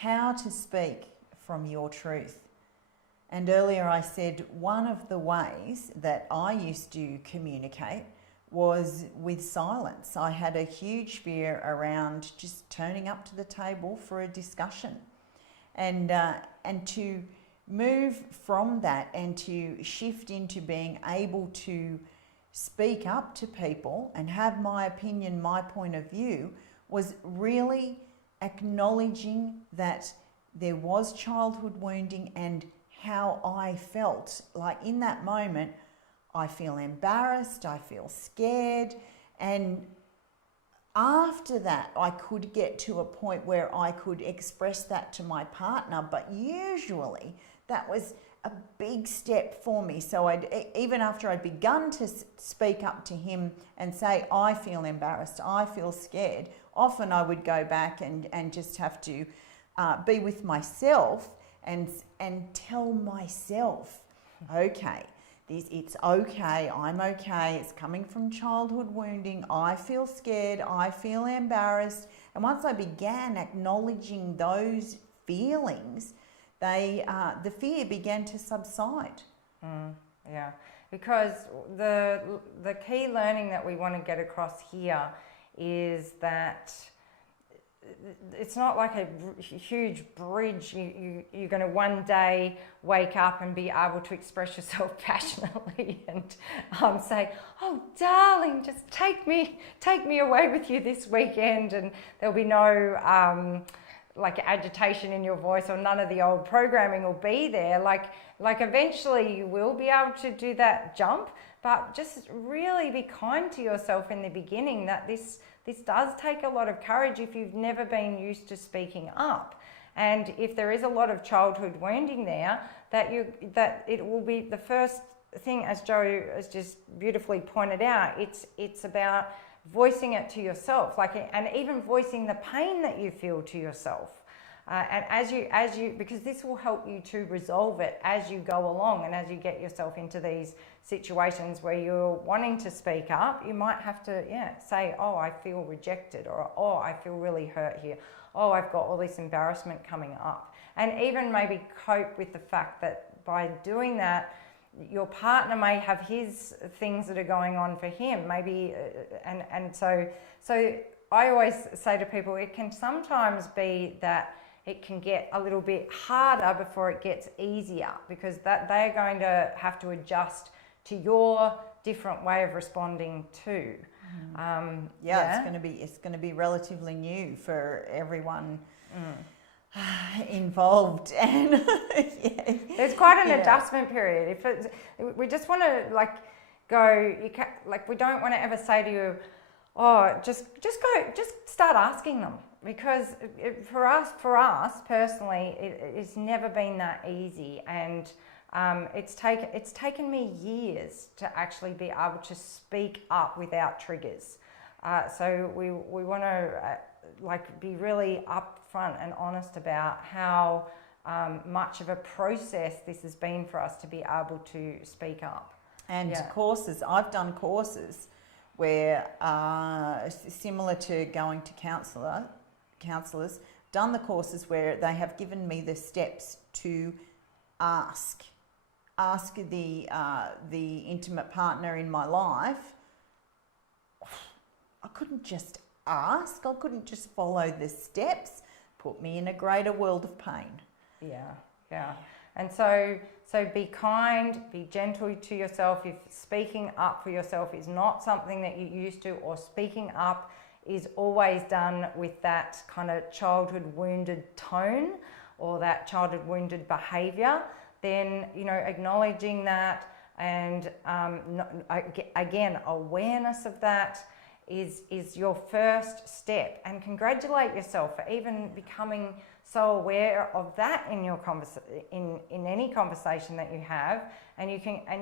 how to speak from your truth. And earlier I said one of the ways that I used to communicate was with silence. I had a huge fear around just turning up to the table for a discussion. And to move from that and to shift into being able to speak up to people and have my opinion, my point of view, was really acknowledging that there was childhood wounding and how I felt. Like in that moment, I feel embarrassed, I feel scared, and after that I could get to a point where I could express that to my partner, but usually that was a big step for me. So even after I'd begun to speak up to him and say, I feel embarrassed, I feel scared, often I would go back and just have to be with myself and tell myself, okay, it's okay, I'm okay, it's coming from childhood wounding, I feel scared, I feel embarrassed. And once I began acknowledging those feelings, the fear began to subside. Yeah, because the key learning that we want to get across here is that it's not like a huge bridge. You're going to one day wake up and be able to express yourself passionately and say, oh darling, just take me away with you this weekend, and there'll be no like agitation in your voice, or none of the old programming will be there. Like eventually you will be able to do that jump, but just really be kind to yourself in the beginning, that this does take a lot of courage if you've never been used to speaking up. And if there is a lot of childhood wounding there, that it will be the first thing, as Jo has just beautifully pointed out, it's about voicing it to yourself, and even voicing the pain that you feel to yourself. And as you, because this will help you to resolve it as you go along, and as you get yourself into these situations where you're wanting to speak up, you might have to, say, oh, I feel rejected, or oh, I feel really hurt here. Oh, I've got all this embarrassment coming up. And even maybe cope with the fact that by doing that, your partner may have his things that are going on for him, maybe, and so I always say to people, it can sometimes be that it can get a little bit harder before it gets easier, because that they're going to have to adjust to your different way of responding too. It's going to be relatively new for everyone involved, and there's quite an adjustment period. We just want to go, we don't want to ever say to you, oh, just start asking them, because for us personally, it's never been that easy, and it's taken me years to actually be able to speak up without triggers. So we want to be really upfront and honest about how much of a process this has been for us to be able to speak up. And courses, I've done courses where similar to going to counsellors, done the courses where they have given me the steps to ask the intimate partner in my life. I couldn't just ask, I couldn't just follow the steps, put me in a greater world of pain. Yeah. And so be kind, be gentle to yourself. If speaking up for yourself is not something that you're used to, or speaking up is always done with that kind of childhood wounded tone or that childhood wounded behaviour, then, acknowledging that and again, awareness of that is your first step. And congratulate yourself for even becoming so aware of that in your in any conversation that you have, and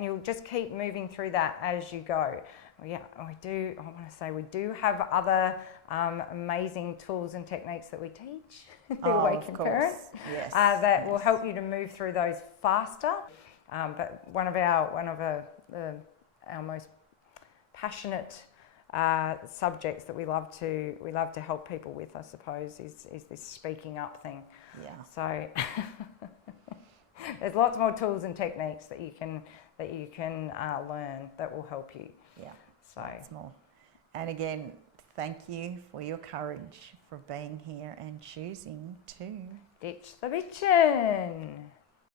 you'll just keep moving through that as you go. I want to say we do have other amazing tools and techniques that we teach through Awaken Parents, that will help you to move through those faster. But one of our most passionate subjects that we love to help people with, I suppose, is this speaking up thing. Yeah. So there's lots more tools and techniques that you can learn that will help you. Yeah. So it's more. And again, thank you for your courage for being here and choosing to ditch the bitchin'.